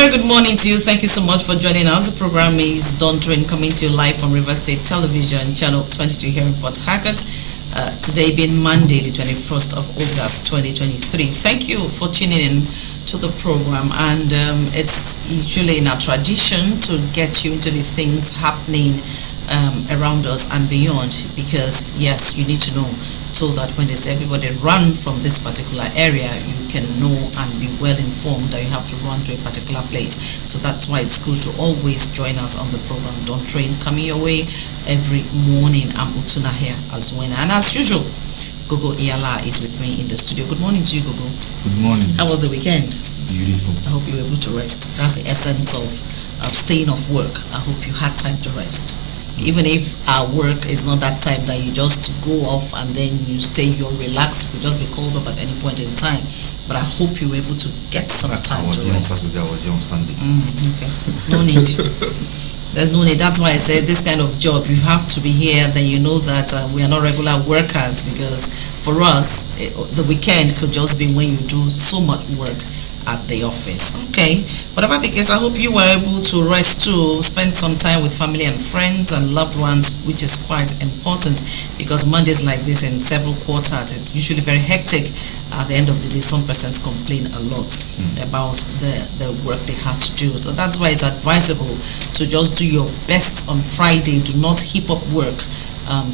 very good morning to you. Thank you so much for joining us. The program is Dawn Train, coming to you live from River State Television, Channel 22 here in Port Harcourt. Today being Monday, the 21st of August, 2023. Thank you for tuning in to the program, and it's usually in our tradition to get you into the things happening around us and beyond, because yes, you need to know, so that when they say everybody run from this particular area, you can know and be well informed that you have to run to a particular place. So that's why it's good to always join us on the program Dawn Train, coming your way every morning. I'm Utuna here as well, and as usual, Gogo Iyala is with me in the studio. Good morning to you, Gogo. Good morning. How was the weekend? Beautiful. I hope you were able to rest. That's the essence of staying off work. I hope you had time to rest. Even if our work is not that time that you just go off and then you stay, you're relaxed, you just be called up at any point in time. But I hope you were able to get some time to rest. I was here on Sunday. Okay. No need. There's no need. That's why I said this kind of job, you have to be here, then you know that we are not regular workers, because for us, the weekend could just be when you do so much work at the office. Okay, whatever the case, I hope you were able to rest too, spend some time with family and friends and loved ones, which is quite important, because Mondays like this in several quarters, it's usually very hectic. At the end of the day, some persons complain a lot about the work they have to do. So that's why it's advisable to just do your best on Friday. Do not heap up work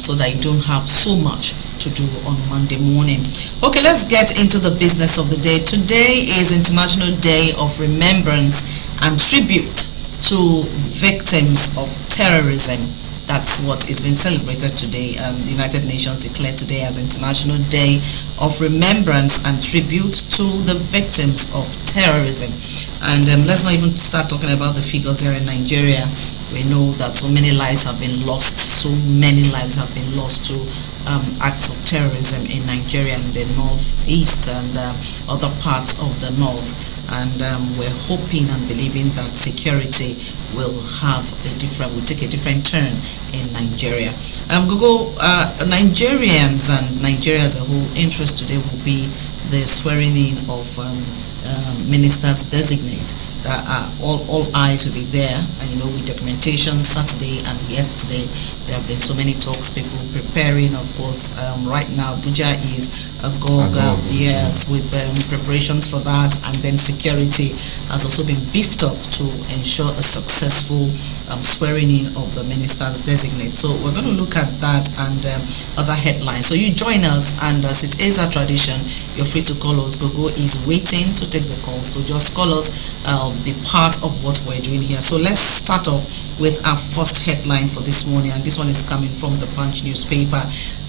so that you don't have so much to do on Monday morning. Okay, let's get into the business of the day. Today is International Day of Remembrance and Tribute to Victims of Terrorism. That's what is being celebrated today. The United Nations declared today as International Day of Remembrance and Tribute to the Victims of Terrorism. And let's not even start talking about the figures here in Nigeria. We know that so many lives have been lost. So many lives have been lost to acts of terrorism in Nigeria and the northeast and other parts of the north, and we're hoping and believing that security will take a different turn in Nigeria. Nigerians and Nigeria as a whole, interest today will be the swearing in of ministers designate. All eyes will be there, and with documentation Saturday and yesterday. There have been so many talks, people preparing. Of course, right now Abuja is agog, yes, with preparations for that, and then security has also been beefed up to ensure a successful swearing in of the ministers designate. So we're going to look at that and other headlines. So you join us, and as it is our tradition, you're free to call us. Gogo is waiting to take the call, so just call us, be part of what we're doing here. So let's start off with our first headline for this morning, and this one is coming from the Punch newspaper,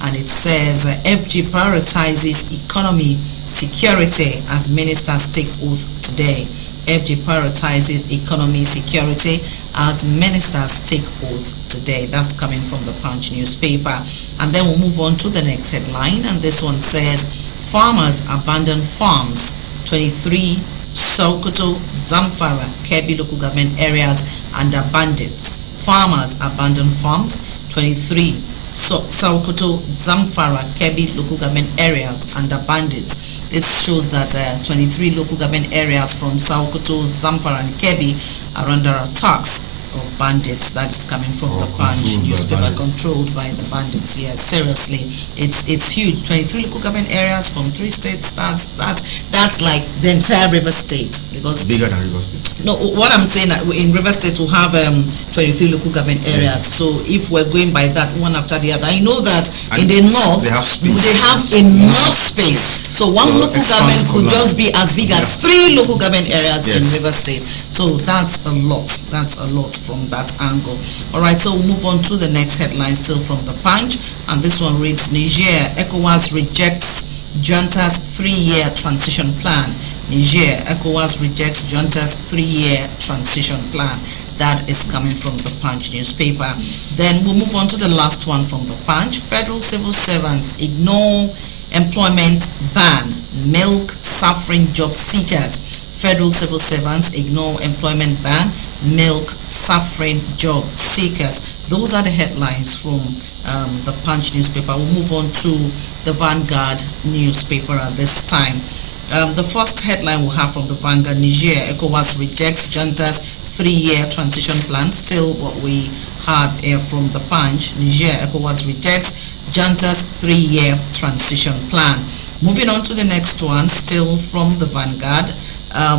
and it says FG prioritizes economy security as ministers take oath today. FG prioritizes economy security as ministers take oath today. That's coming from the Punch newspaper. And then we'll move on to the next headline, and this one says farmers abandon farms. 23 Sokoto, Zamfara, Kebbi local government areas under bandits. Farmers abandon farms. 23 Sokoto, Zamfara, Kebbi local government areas under bandits. This shows that 23 local government areas from Sokoto, Zamfara and Kebbi are under attacks of bandits. That is coming from the Punch newspaper, controlled by the bandits. Yes, seriously, it's huge. 23 local government areas from 3 states. That's like the entire River State, because bigger than River State. No, what I'm saying, in River State we have 23 local government areas. Yes. So if we're going by that one after the other, I know that in the north they have enough space. So one local government could just be as big as 3 local government areas in River State. So that's a lot. That's a lot from that angle. All right, so we'll move on to the next headline, still from the Punch, and this one reads: Niger, ECOWAS rejects junta's 3-year transition plan. Niger, ECOWAS rejects junta's 3-year transition plan. That is coming from the Punch newspaper. Then we'll move on to the last one from the Punch. Federal civil servants ignore employment ban, milk suffering job seekers. Federal civil servants ignore employment ban, milk suffering job seekers. Those are the headlines from the Punch newspaper. We'll move on to the Vanguard newspaper at this time. The first headline we'll have from the Vanguard: Niger, ECOWAS rejects Junta's 3-year transition plan. Still what we had from the Punch: Niger, ECOWAS rejects Junta's 3-year transition plan. Moving on to the next one, still from the Vanguard: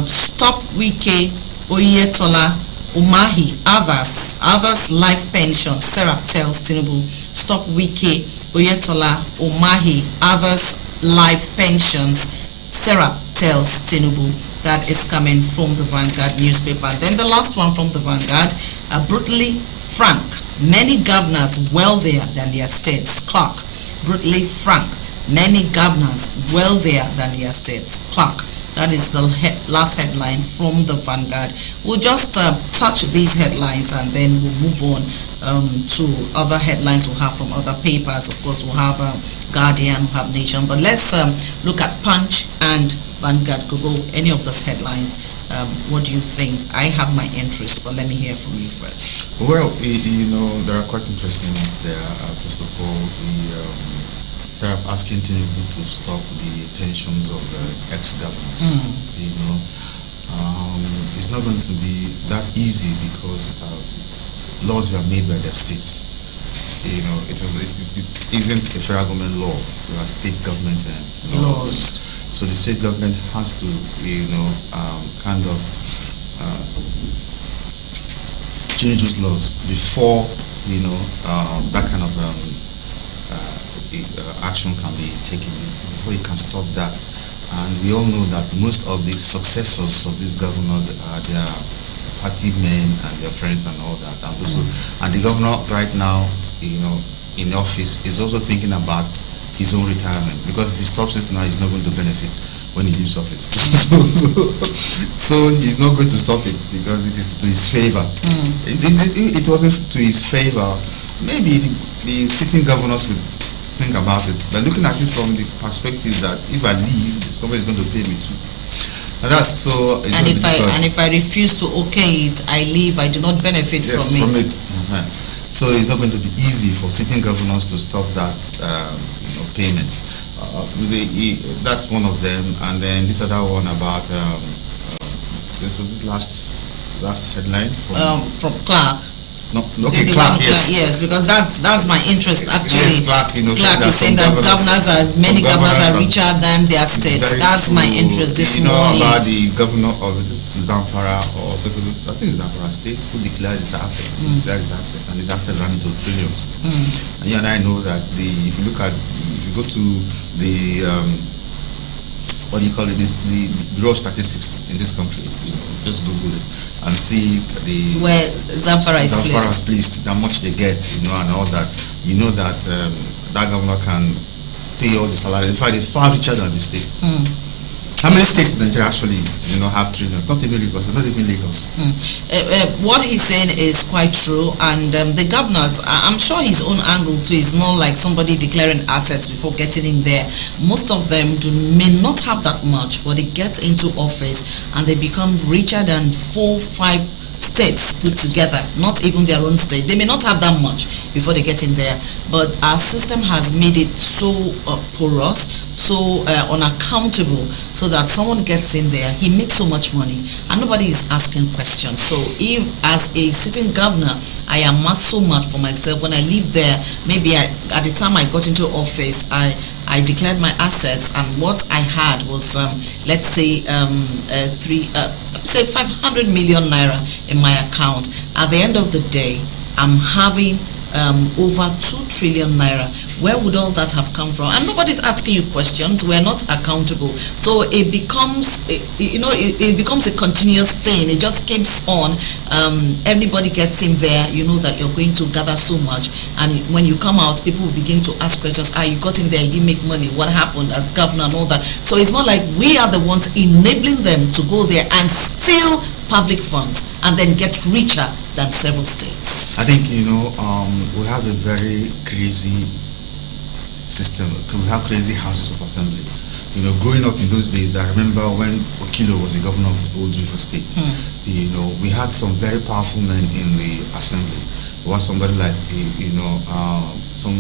Stop Wike, Oyetola, Umahi, others life pension. Serap tells Tinubu. Stop Wike, Oyetola, Umahi, others life pensions. Serap tells Tinubu. That is coming from the Vanguard newspaper. Then the last one from the Vanguard: brutally frank, many governors wealthier than their states. Clark. Brutally frank, many governors wealthier than their states. Clark. That is the last headline from the Vanguard. We'll just touch these headlines and then we'll move on to other headlines we'll have from other papers. Of course, we'll have Guardian, we'll have Nation. But let's look at Punch and Vanguard. Google any of those headlines. What do you think? I have my interest, but let me hear from you first. Well, there are quite interesting ones there. First of all, Serap asking Tinubu to stop the pensions of ex-governors. It's not going to be that easy because laws were made by their states. It isn't a federal government law. There are state government laws. So the state government has to, kind of change those laws before, that kind of action can be taken, before you can stop that. And we all know that most of the successors of these governors are their party men and their friends and all that. And also, and the governor right now, in office, is also thinking about his own retirement, because if he stops it now, he's not going to benefit when he leaves office. So he's not going to stop it because it is to his favor. It wasn't to his favor. Maybe the sitting governors would think about it, but looking at it from the perspective that if I leave, somebody is going to pay me too. And that's so. And if I refuse to okay it, I leave. I do not benefit from it. So it's not going to be easy for sitting governors to stop that payment. That's one of them. And then this other one about this was this last headline from Clark. No, okay, Clark, yes. Yes, because that's my interest actually. Yes, Clark, Clark is saying that many governors are richer than their states. That's my interest this morning. You know about the governor of Zamfara or I think Zamfara State who declared his asset, and his asset ran into trillions. And you and I know that if you go to the what do you call it? The Bureau of Statistics in this country, just Google it and see where Zamfara is placed, how much they get, and all that. You know that that governor can pay all the salaries. In fact, it's far richer than the state. How many states in Nigeria actually, have trillions? Not even Lagos. What he's saying is quite true, and the governors, I'm sure his own angle too is not like somebody declaring assets before getting in there. Most of them may not have that much, but they get into office and they become richer than 4-5 states put together, not even their own state. They may not have that much before they get in there, but our system has made it so porous, so unaccountable, so that someone gets in there, he makes so much money and nobody is asking questions. So if as a sitting governor I amass so much for myself, when I leave there, maybe at the time I got into office, I declared my assets, and what I had was let's say 500 million naira in my account. At the end of the day, I'm having over 2 trillion naira. Where would all that have come from? And nobody's asking you questions. We're not accountable. So it becomes, it becomes a continuous thing. It just keeps on. Everybody gets in there. You know that you're going to gather so much. And when you come out, people will begin to ask questions. You got in there, you didn't make money. What happened as governor and all that? So it's more like we are the ones enabling them to go there and steal public funds and then get richer than several states. I think, we have a very crazy system. We have crazy houses of assembly. Growing up in those days, I remember when Okilo was the governor of Old River State. We had some very powerful men in the assembly. We had somebody like, some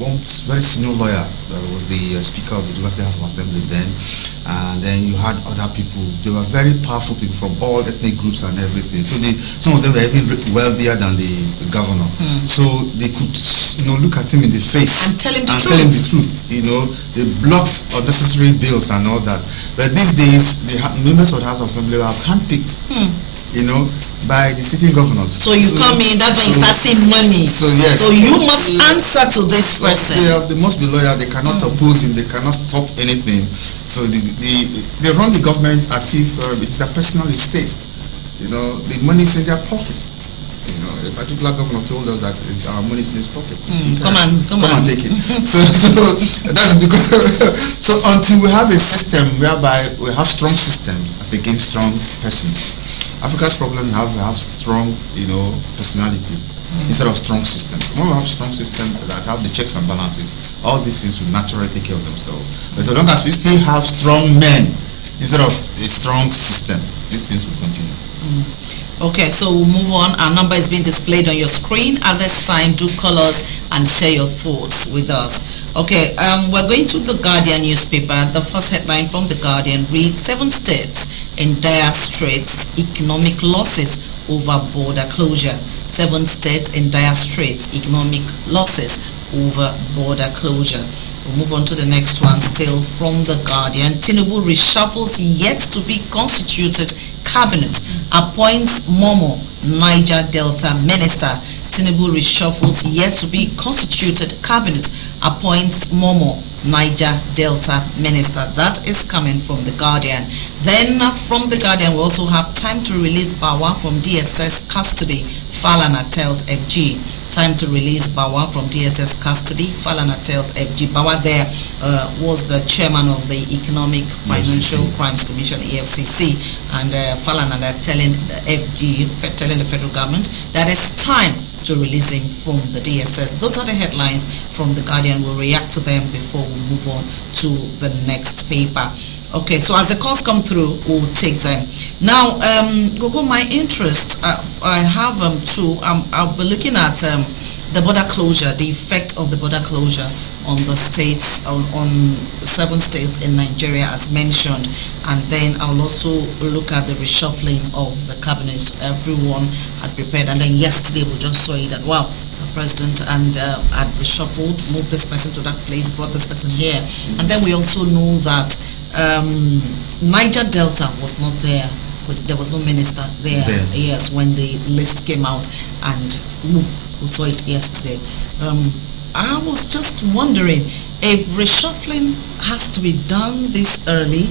one very senior lawyer that was the Speaker of the University House of Assembly then, and then you had other people. They were very powerful people from all ethnic groups and everything. So some of them were even wealthier than the governor. So they could, look at him in the face and tell him the truth. They blocked unnecessary bills and all that. But these days, the members of the House of Assembly are handpicked. By the sitting governors. So you come in, that's when you start seeing money. So yes. So you must answer to this person. They must be loyal. They cannot oppose him. They cannot stop anything. So they run the government as if it is their personal estate. The money is in their pocket. A particular governor told us that it's our money is in his pocket. Come on, take it. so that's because. So until we have a system whereby we have strong systems as against strong persons. Africa's problem we have strong, personalities instead of strong systems. When we have strong systems that have the checks and balances, all these things will naturally take care of themselves. But so long as we still have strong men instead of a strong system, these things will continue. Okay, so we'll move on. Our number is being displayed on your screen. At this time, do call us and share your thoughts with us. Okay, we're going to the Guardian newspaper. The first headline from the Guardian reads, 7 states in dire straits, economic losses over border closure. 7 states in dire straits, economic losses over border closure. We'll move on to the next one, still from the Guardian. Tinubu reshuffles yet to be constituted cabinet, appoints Momo, Niger Delta minister. Tinubu reshuffles yet to be constituted cabinet, appoints Momo, Niger Delta minister. That is coming from the Guardian. Then from the Guardian, we also have time to release Bawa from DSS custody. Falana tells FG. Time to release Bawa from DSS custody. Falana tells FG. Bawa there was the chairman of the Economic Financial Crimes Commission, EFCC, and Falana telling the FG, telling the federal government that it's time to release him from the DSS. Those are the headlines from the Guardian. We'll react to them before we move on to the next paper. Okay, so as the calls come through, we'll take them. Now, Gogo, my interest, I have two. I'll be looking at the border closure, the effect of the border closure on the states, on 7 states in Nigeria as mentioned, and then I'll also look at the reshuffling of the cabinet. Everyone had prepared, and then yesterday we just saw it that, wow, the president had reshuffled, moved this person to that place, brought this person here. And then we also know that Niger Delta was not there. There was no minister there. Yes, when the list came out, and we saw it yesterday. I was just wondering, if reshuffling has to be done this early,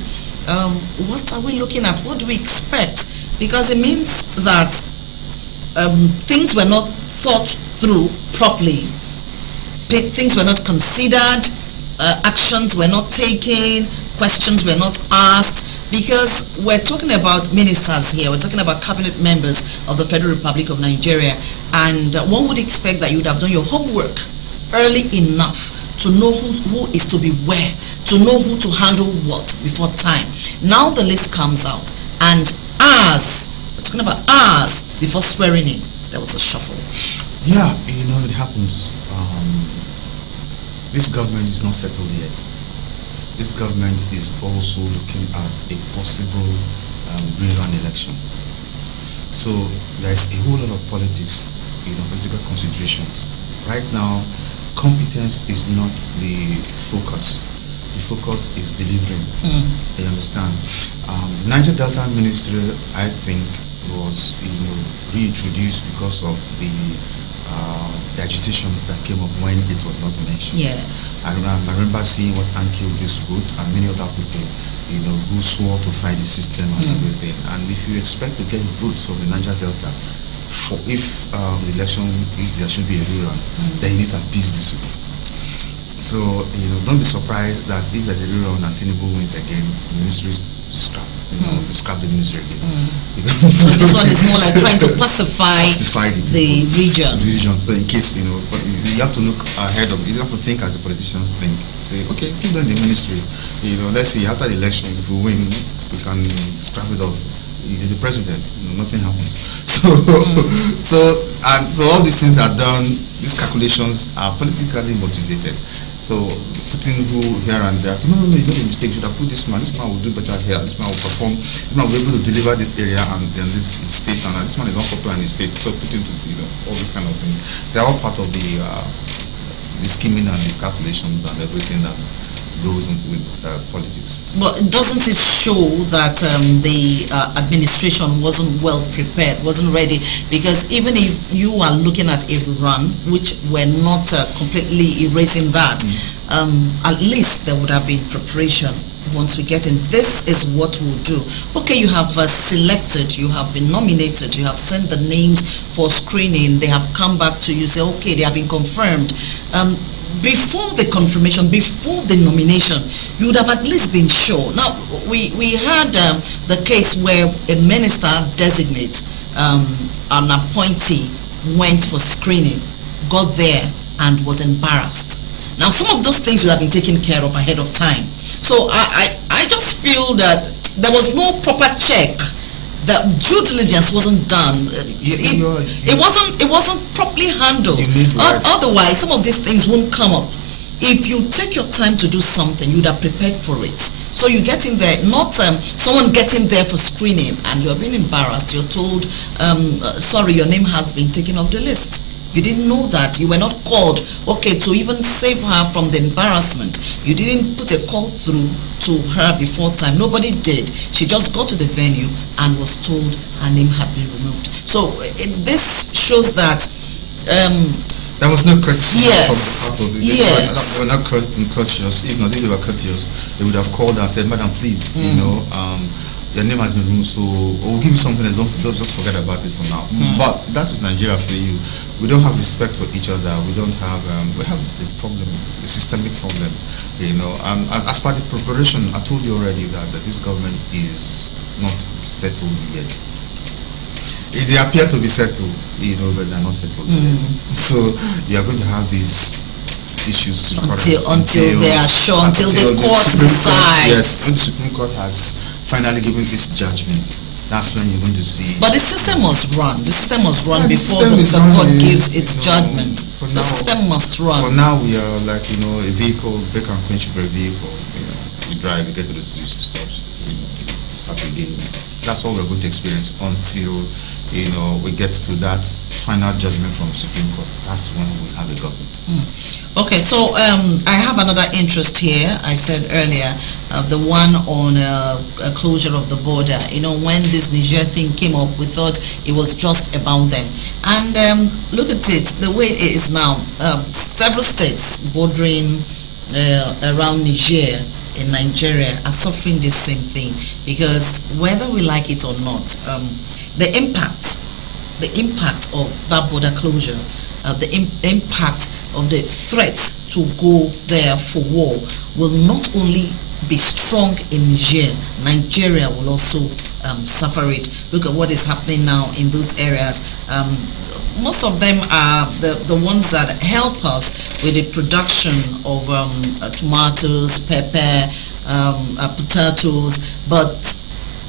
what are we looking at? What do we expect? Because it means that things were not thought through properly. Things were not considered, actions were not taken, questions were not asked, because we're talking about ministers here, we're talking about cabinet members of the Federal Republic of Nigeria, and one would expect that you would have done your homework early enough to know who is to be where, to know who to handle what before time. Now the list comes out, and we're talking about hours before swearing in, there was a shuffle. Yeah, it happens. This government is not settled yet. This government is also looking at a possible rerun election. So there's a whole lot of politics, political considerations. Right now, competence is not the focus. The focus is delivering. You understand? Niger Delta Ministry, I think, was reintroduced because of the agitations that came up when it was not mentioned. Yes. I remember seeing what Ankil this wrote and many other people, who swore to fight the system and everything. And if you expect to get votes from the Niger Delta, if there should be a rerun, then you need to appease this way. So, don't be surprised that if there's a rerun and Tinubu wins again, the ministry scrap. Scrap the ministry again. So this one is more like trying to pacify the region. So in case, but you have to look ahead of, you have to think as the politicians think. Say, okay, keep them the ministry. Let's see, after the elections, if we win, we can scrap it off. The president, nothing happens. So all these things are done these calculations are politically motivated. So putting who here and there, so no, you made a mistake. You should have put this man will do better here. This man will perform. This man will be able to deliver this area and this state, and this man is not popular in the state. So putting all this kind of thing. They are all part of the scheming and the calculations and everything that goes in with politics. Well, doesn't it show that the administration wasn't well prepared, wasn't ready? Because even if you are looking at Iran, which we're not completely erasing that, at least there would have been preparation. Once we get in, this is what we'll do. Okay, you have selected, you have been nominated, you have sent the names for screening, they have come back to you, say, okay, they have been confirmed. Before the confirmation, before the nomination, you would have at least been sure. Now, we had the case where a minister designate, an appointee, went for screening, got there, and was embarrassed. Now, some of those things would have been taken care of ahead of time. So I just feel that there was no proper check. That due diligence wasn't done. It wasn't properly handled. Otherwise, some of these things won't come up. If you take your time to do something, you'd have prepared for it. So you get in there, not someone getting there for screening and you're being embarrassed. You're told, sorry, your name has been taken off the list. You didn't know that. You were not called, okay, to even save her from the embarrassment. You didn't put a call through to her before time. Nobody did. She just got to the venue and was told her name had been removed. So this shows that there was no courtesy from the part of it. Yes. They were not courteous. If not, if they were courteous, they would have called and said, "Madam, please, your name has been removed, so we'll give you something else. Don't just forget about this for now." But that is Nigeria for you. We don't have respect for each other. We don't have. We have the problem, the systemic problem. As part of the preparation, I told you already that this government is not settled yet. They appear to be settled, but they're not settled yet. So you are going to have these issues until they are sure, until the court decides. Yes, when the Supreme Court has finally given its judgment, that's when you're going to see. But the system must run. The system must run before the court gives its judgment. The system must run. For now, we are like a vehicle, break and quench vehicle. You drive, you get to the stops, start again. That's all we're going to experience until we get to that final judgment from the Supreme Court. That's when we have a government. Okay, so I have another interest here. I said earlier, the one on closure of the border. When this Niger thing came up, we thought it was just about them. And look at it, the way it is now. Several states bordering around Niger in Nigeria are suffering the same thing, because whether we like it or not, the impact of that border closure, the impact of the threat to go there for war will not only be strong in Nigeria will also suffer it. Look at what is happening now in those areas. Most of them are the ones that help us with the production of tomatoes, pepper, potatoes, but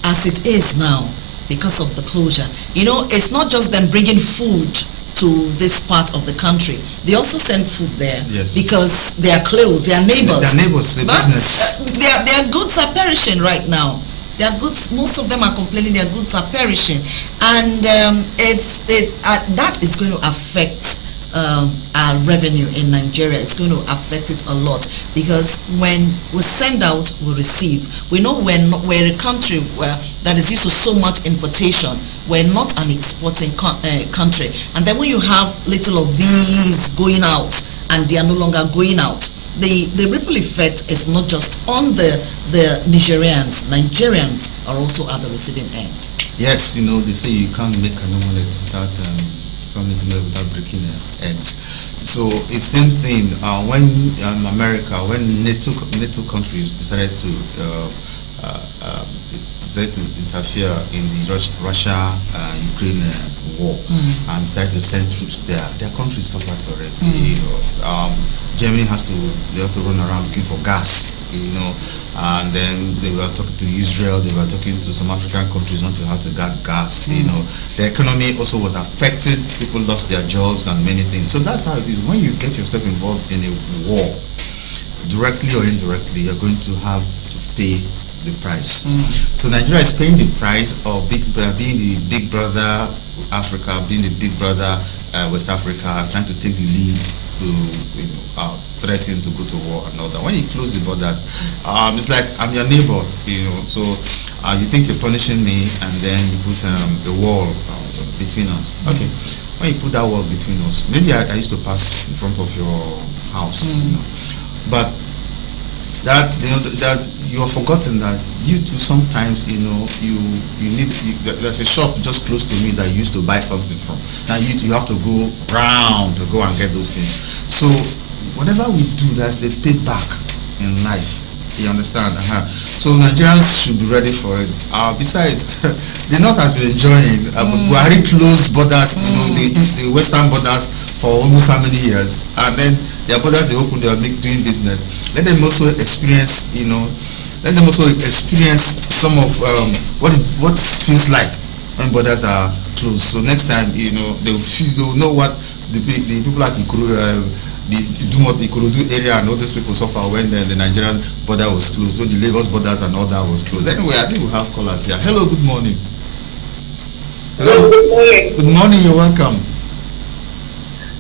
as it is now, because of the closure, it's not just them bringing food to this part of the country. They also send food there. Yes. Because they are close, they are neighbors. They are neighbors, the business. Their goods are perishing right now. Their goods, most of them are complaining their goods are perishing, and that is going to affect our revenue in Nigeria. It's going to affect it a lot, because when we send out, we receive. We know we're a country that is used to so much importation. We're not an exporting country, and then when you have little of these going out and they are no longer going out, the ripple effect is not just on the Nigerians. Nigerians are also at the receiving end. Yes, they say you can't make an omelette without breaking eggs. So it's the same thing when America, when NATO countries decided to interfere in the Russia-Ukraine war and decided to send troops there. Their country suffered already. Germany they have to run around looking for gas. and then they were talking to Israel, they were talking to some African countries on how to get gas. You know, the economy also was affected. People lost their jobs and many things. So that's how it is. When you get yourself involved in a war, directly or indirectly, you're going to have to pay the price. So Nigeria is paying the price of being the big brother Africa, being the big brother West Africa, trying to take the lead to threaten to go to war and all that. When you close the borders, it's like I'm your neighbor, so you think you're punishing me, and then you put a wall between us. Okay, when you put that wall between us, maybe I used to pass in front of your house, but that you have forgotten that you too sometimes you need there's a shop just close to me that you used to buy something from. Now you have to go round to go and get those things. So whatever we do, there's a payback in life. You understand? So Nigerians should be ready for it. Besides, the North has been enjoying Buhari closed borders, the western borders for almost how many years, and then their borders they open, they are doing business. Let them also experience, some of what it feels like when borders are closed. So next time, they'll know what the people at the Ikorodu area and all those people suffer when the Nigerian border was closed, when the Lagos borders and all that was closed. Anyway, I think we have callers here. Hello, good morning. Hello. Good morning. Good morning, you're welcome.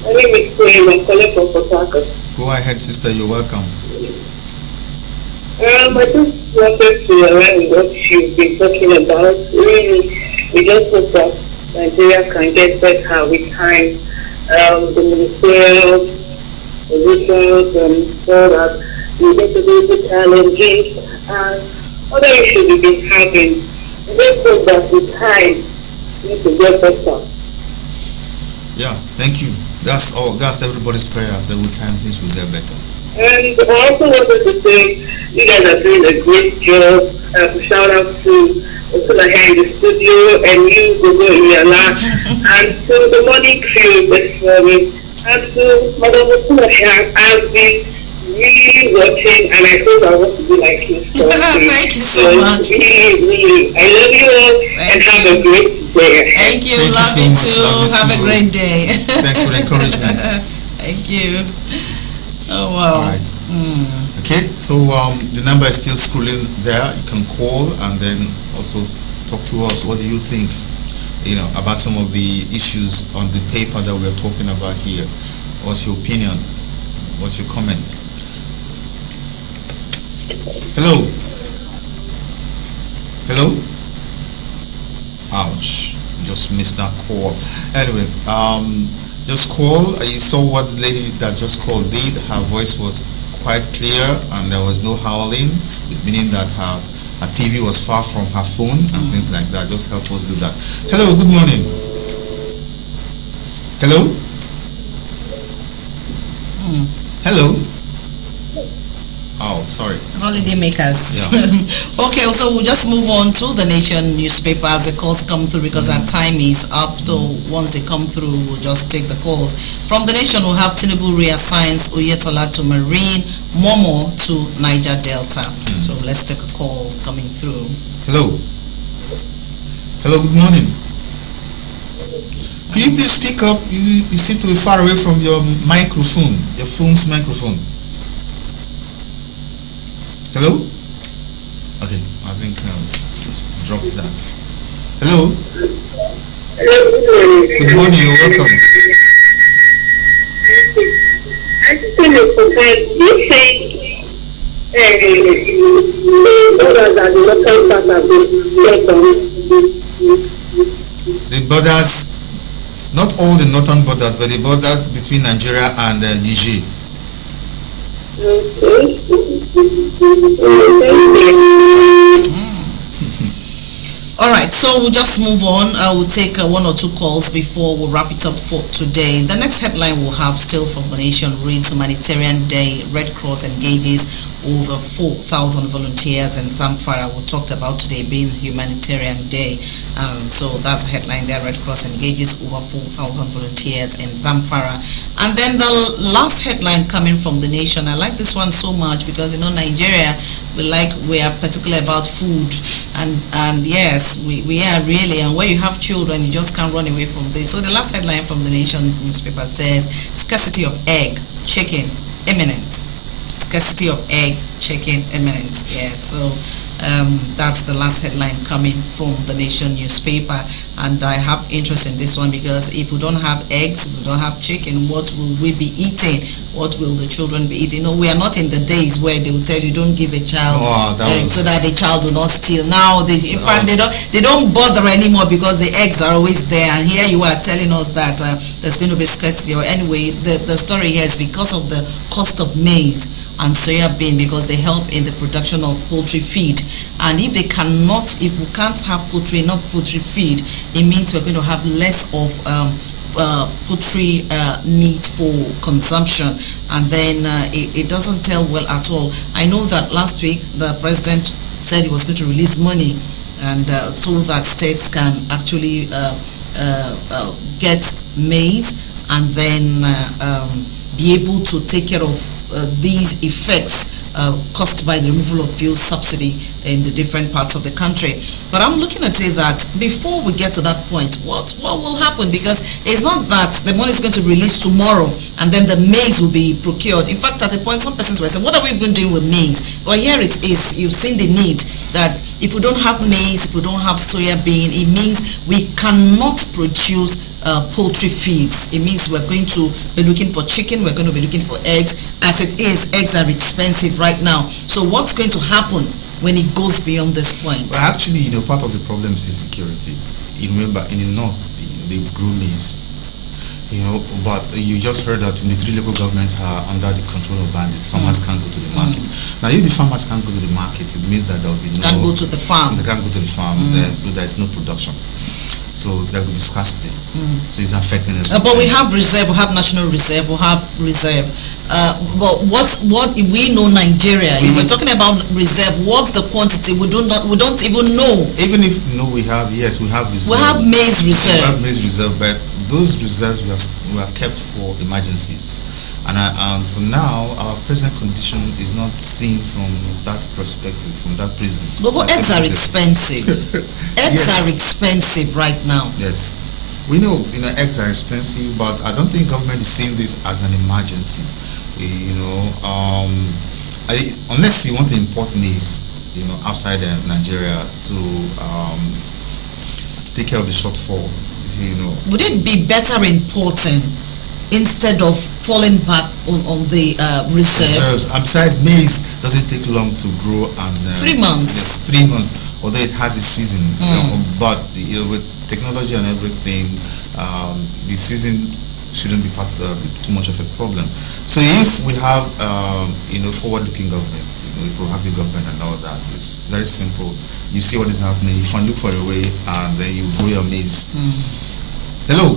My name is Queen. I'm calling from Port Harcourt. Go ahead, sister, you're welcome. I just wanted to align what you've been talking about. Really, we just hope that Nigeria can get better with time. The ministerial positions and so that we get to do the challenges and other issues we've been having. We just hope that with time we can get better. Yeah, thank you. That's all. That's everybody's prayer that with time things will get better. And I also wanted to say you guys are doing a great job. Shout out to Ursula here in the studio and you, Gogo Iyala, and to the morning crew this morning, and to Madam Ursula here. I've been really watching, and I hope I want to be like you. So thank you so much. Really, I love you all and have a great day. Thank you. Love you too. Have a great day. Thanks for the encouragement. Thank you. Oh wow. All right. Okay, so the number is still scrolling there. You can call and then also talk to us. What do you think, about some of the issues on the paper that we're talking about here? What's your opinion? What's your comment? Hello? Hello? Ouch, just missed that call. Anyway, just call. You saw what the lady that just called did. Her voice was quite clear and there was no howling, meaning that her TV was far from her phone and things like that. Just help us do that. Hello, good morning. Hello? Hello? Oh, sorry. Holiday makers. Yeah. Okay, so we'll just move on to the Nation newspaper as the calls come through because our time is up. So once they come through, we'll just take the calls. From the Nation, we'll have Tinubu reassigns Oyetola to Marine, Momo to Niger Delta. So let's take a call coming through. Hello. Hello, good morning. Could you please speak up? You seem to be far away from your microphone, your phone's microphone. Hello? Okay, I think just drop that. Hello? Good morning, you're welcome. I just want to confirm, you think the borders, not all the northern borders, but the borders between Nigeria and Niger. All right, so we'll just move on. We'll take one or two calls before we'll wrap it up for today. The next headline we'll have still from the Nation reads Humanitarian Day, Red Cross engages over 4,000 volunteers in Zamfara. We talked about today being Humanitarian Day. So that's a headline there. Red Cross engages over 4,000 volunteers in Zamfara. And then the last headline coming from The Nation. I like this one so much because, Nigeria, we are particular about food. And yes, we are really. And where you have children, you just can't run away from this. So the last headline from The Nation newspaper says, scarcity of egg, chicken, imminent. Scarcity of egg, chicken, imminent. Yes, so that's the last headline coming from The Nation newspaper. And I have interest in this one because if we don't have eggs, if we don't have chicken, what will we be eating? What will the children be eating? We are not in the days where they will tell you don't give a child so that the child will not steal. Now, in fact, they don't bother anymore because the eggs are always there. And here you are telling us that there's going to be scarcity. Anyway, the story here is because of the cost of maize and soya bean, because they help in the production of poultry feed. And if we can't have enough poultry feed, it means we're going to have less of poultry meat for consumption. And then it doesn't tell well at all. I know that last week the president said he was going to release money and so that states can actually get maize and then be able to take care of these effects caused by the removal of fuel subsidy in the different parts of the country. But I'm looking at it that before we get to that point, what will happen? Because it's not that the money is going to be released tomorrow and then the maize will be procured. In fact, at the point, some persons were saying, what are we even doing with maize? Well, here it is. You've seen the need that if we don't have maize, if we don't have soya bean, it means we cannot produce poultry feeds. It means we're going to be looking for chicken, we're going to be looking for eggs. As it is, eggs are expensive right now. So what's going to happen when it goes beyond this point? Well, actually, part of the problem is security. You remember, in the north, they grow maize. But you just heard that the 3 local governments are under the control of bandits. Farmers can't go to the market. Now, if the farmers can't go to the market, it means that there will be no... Can't go to the farm. They can't go to the farm, so there is no production. So there will be scarcity. So it's affecting us. But we have reserve, we have national reserve, we have reserve. But what we know Nigeria, if we're talking about reserve, what's the quantity? We don't even know. Even if we have reserve. We have maize reserve. We have maize reserve, but those reserves were kept for emergencies. And for now, our present condition is not seen from that perspective, from that prism. But eggs are expensive. Eggs are expensive right now. Yes. We know, eggs are expensive, but I don't think government is seeing this as an emergency. Unless you want to import maize, outside Nigeria to take care of the shortfall, Would it be better importing instead of falling back on the reserves? And besides, maize doesn't take long to grow, and 3 months. 3 months, although it has a season. But with technology and everything, the season shouldn't be too much of a problem. So if we have forward-looking government, proactive government and all that, it's very simple. You see what is happening, you can look for a way, and then you grow your maize. Hello.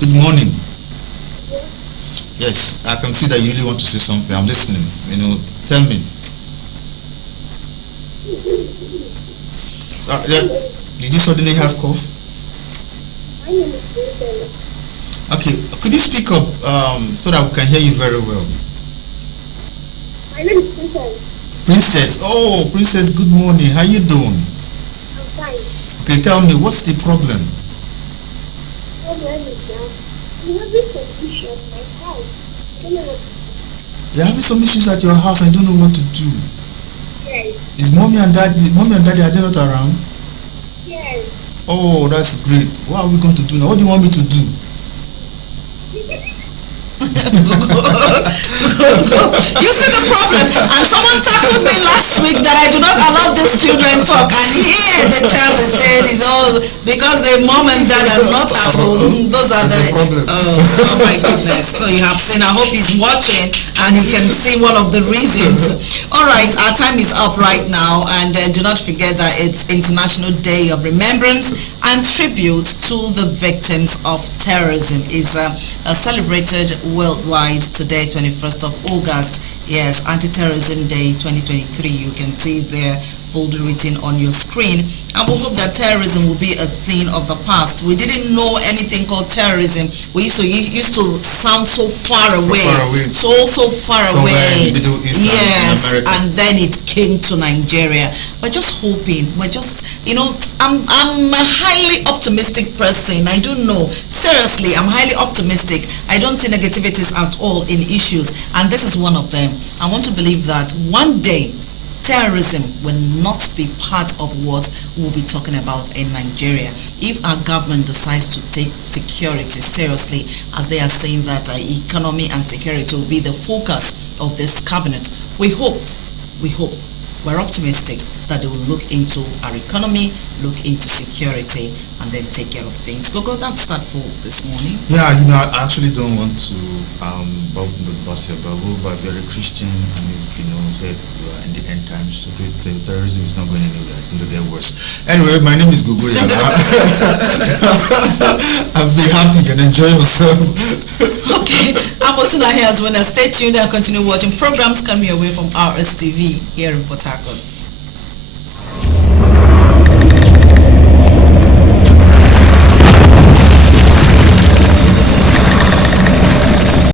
Good morning. Yes, I can see that you really want to say something. I'm listening. Tell me. Did you suddenly have cough? My name is Princess. Okay, could you speak up so that we can hear you very well? My name is Princess. Princess. Oh, Princess, good morning. How you doing? I'm fine. Okay, tell me, what's the problem? My problem is that I'm having some issues at my house. I don't know what to do. You're having some issues at your house and you don't know what to do. Yes. Is mommy and daddy, are they not around? Yes. Oh, that's great. What are we going to do now? What do you want me to do? You see the problem, and someone tackled me last week that I do not allow these children talk, and here the child is saying, because the mom and dad are not at home. Those are the problem. Oh my goodness. So you have seen, I hope he's watching and he can see one of the reasons. All right, our time is up right now, and do not forget that it's International Day of Remembrance and Tribute to the Victims of Terrorism is celebrated worldwide today, 21st of August. Yes, Anti-Terrorism Day 2023. You can see there boldly written on your screen, and we hope that terrorism will be a thing of the past. We didn't know anything called terrorism. We used to sound so far away, so far Somewhere away. in the Middle East, yes, America. and then it came to Nigeria. We're just hoping. We're just, I'm a highly optimistic person. I don't know. Seriously, I'm highly optimistic. I don't see negativities at all in issues, and this is one of them. I want to believe that one day terrorism will not be part of what we'll be talking about in Nigeria. If our government decides to take security seriously, as they are saying that economy and security will be the focus of this cabinet, we hope, we're optimistic that they will look into our economy, look into security, and then take care of things. Gogo, that's that for this morning. Yeah, I actually don't want to bust your bubble, but you're a Christian, and said you are in the end times. So the terrorism is not going anywhere. It's going to get worse. Anyway, my name is Gugu Yala. I'll be happy and enjoy yourself. Okay, I'm Otuna here as well. Stay tuned and continue watching programs coming your way from RSTV here in Port Harcourt.